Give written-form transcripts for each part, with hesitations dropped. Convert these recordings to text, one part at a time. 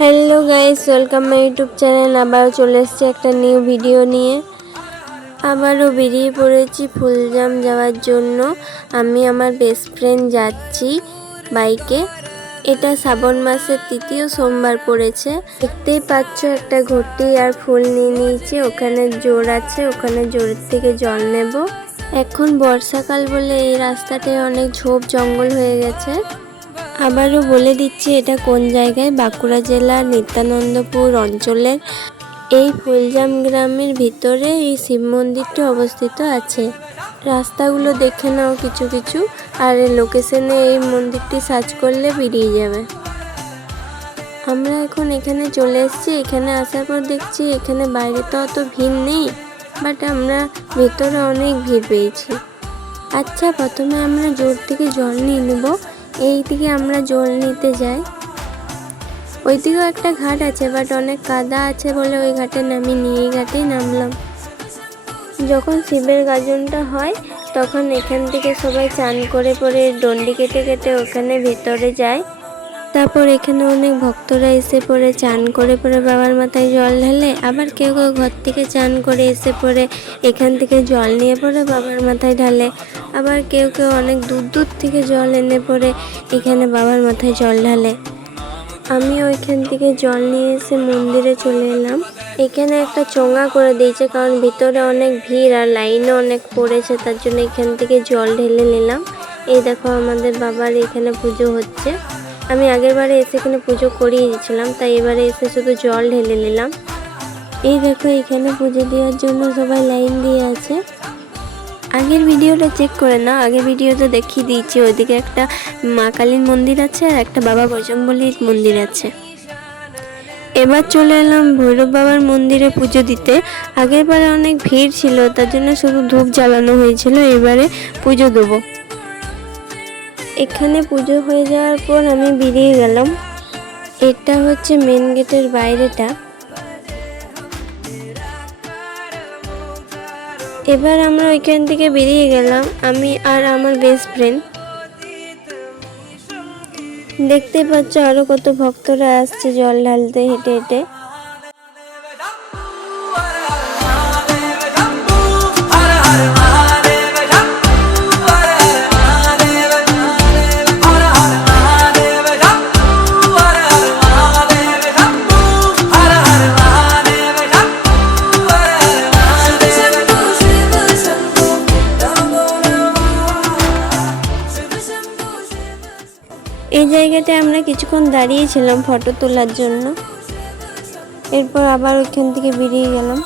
Hello guys, welcome my YouTube channel. আবারও চলে এসেছি একটা নিউ ভিডিও নিয়ে। আবারও বেরিয়ে পড়েছি ফুলজাম যাওয়ার জন্য। আমি আমার বেস্ট ফ্রেন্ড যাচ্ছি বাইকে। এটা শ্রাবণ মাসের তৃতীয় সোমবার পড়েছে। দেখতেই পাচ্ছ একটা ঘটি আর ফুল নিয়ে নিয়েছি। ওখানে জোর আছে, ওখানে জোরের থেকে জল নেব। এখন বর্ষাকাল বলে এই রাস্তাটায় অনেক ঝোপ জঙ্গল হয়ে গেছে। আবারও বলে দিচ্ছি এটা কোন জায়গায়, বাঁকুড়া জেলার নিত্যানন্দপুর অঞ্চলের এই ফুলজাম গ্রামের ভিতরে এই শিব মন্দিরটি অবস্থিত আছে। রাস্তাগুলো দেখে নাও কিছু কিছু, আর লোকেশনে এই মন্দিরটি সার্চ করলে বেরিয়ে যাবে। আমরা এখন এখানে চলে এসেছি। এখানে আসার পর দেখছি এখানে বাইরে তো অত ভিড় নেই, বাট আমরা ভেতরে অনেক ভিড় পেয়েছি। আচ্ছা, প্রথমে আমরা জোর থেকে জল নিয়ে নেব। এই দিকে আমরা জল নিতে যাই। ওই দিকেও একটা ঘাট আছে, বাট অনেক কাদা আছে বলে ওই ঘাটে নামিনি, এই ঘাটেই নামলাম। যখন শিবের গাজনটা হয় তখন এখান থেকে সবাই চান করে পরে ডন্ডি কেটে কেটে ওখানে ভেতরে যায়। তারপর এখানে অনেক ভক্তরা এসে পরে চান করে পরে বাবার মাথায় জল ঢালে। আবার কেউ কেউ ঘর থেকে চান করে এসে পরে এখান থেকে জল নিয়ে পরে বাবার মাথায় ঢালে। আবার কেউ কেউ অনেক দূর দূর থেকে জল এনে পরে এখানে বাবার মাথায় জল ঢালে। আমি ওইখান থেকে জল নিয়ে এসে মন্দিরে চলে এলাম। এখানে একটা চোঙা করে দিয়েছে, কারণ ভিতরে অনেক ভিড় আর লাইনও অনেক পড়েছে, তার জন্য এখান থেকে জল ঢেলে নিলাম। এই দেখো আমাদের বাবার এখানে পুজো হচ্ছে। আমি আগের বারে এসে এখানে পুজো করিয়ে দিয়েছিলাম, তাই এবারে এসে শুধু জল ঢেলে নিলাম। এই দেখো এখানে পুজো দেওয়ার জন্য সবাই লাইন দিয়ে আছে। আগের ভিডিওটা চেক করে না, আগের ভিডিওতে দেখিয়ে দিয়েছি ওইদিকে একটা মা কালীর মন্দির আছে আর একটা বাবা বজরংবলীর মন্দির আছে। এবার চলে এলাম ভৈরব বাবার মন্দিরে পুজো দিতে। আগের বারে অনেক ভিড় ছিল, তার জন্য শুধু ধূপ জ্বালানো হয়েছিল। এবারে পুজো দেবো। এখানে পুজো হয়ে যাওয়ার পর আমি বেরিয়ে গেলাম। এটা হচ্ছে মেন গেটের বাইরেটা। এবার আমরা ওইখান থেকে বেরিয়ে গেলাম, আমি আর আমার বেস্ট ফ্রেন্ড। দেখতে পাচ্ছ আরো কত ভক্তরা আসছে জল ঢালতে হেঁটে হেঁটে। এই জায়গাটায় আমরা কিছুক্ষণ দাঁড়িয়েছিলাম ফটো তোলার জন্য। এরপর আবার ওইখান থেকে বেরিয়ে গেলাম।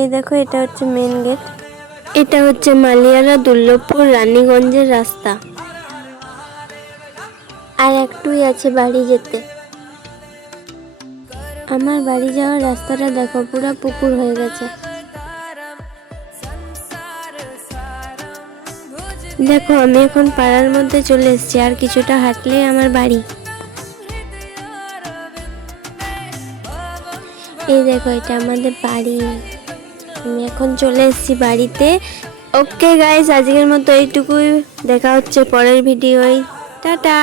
এই দেখো এটা হচ্ছে মেন গেট। এটা হচ্ছে মালিয়ারা দুর্লভপুর রানীগঞ্জের রাস্তা। আর একটুই আছে বাড়ি যেতে। আমার বাড়ি যাওয়ার রাস্তাটা দেখো, পুরো পুকুর হয়ে গেছে। দেখো আমি এখন পাড়ার মধ্যে চলে এসেছি, আর কিছুটা হাঁটলেই আমার বাড়ি। এই দেখো এটা আমাদের বাড়ি। আমি এখন চলে এসেছি বাড়িতে। ওকে গাইস, আজকের মতো এইটুকুই। দেখা হচ্ছে পরের ভিডিওয়। টাটা।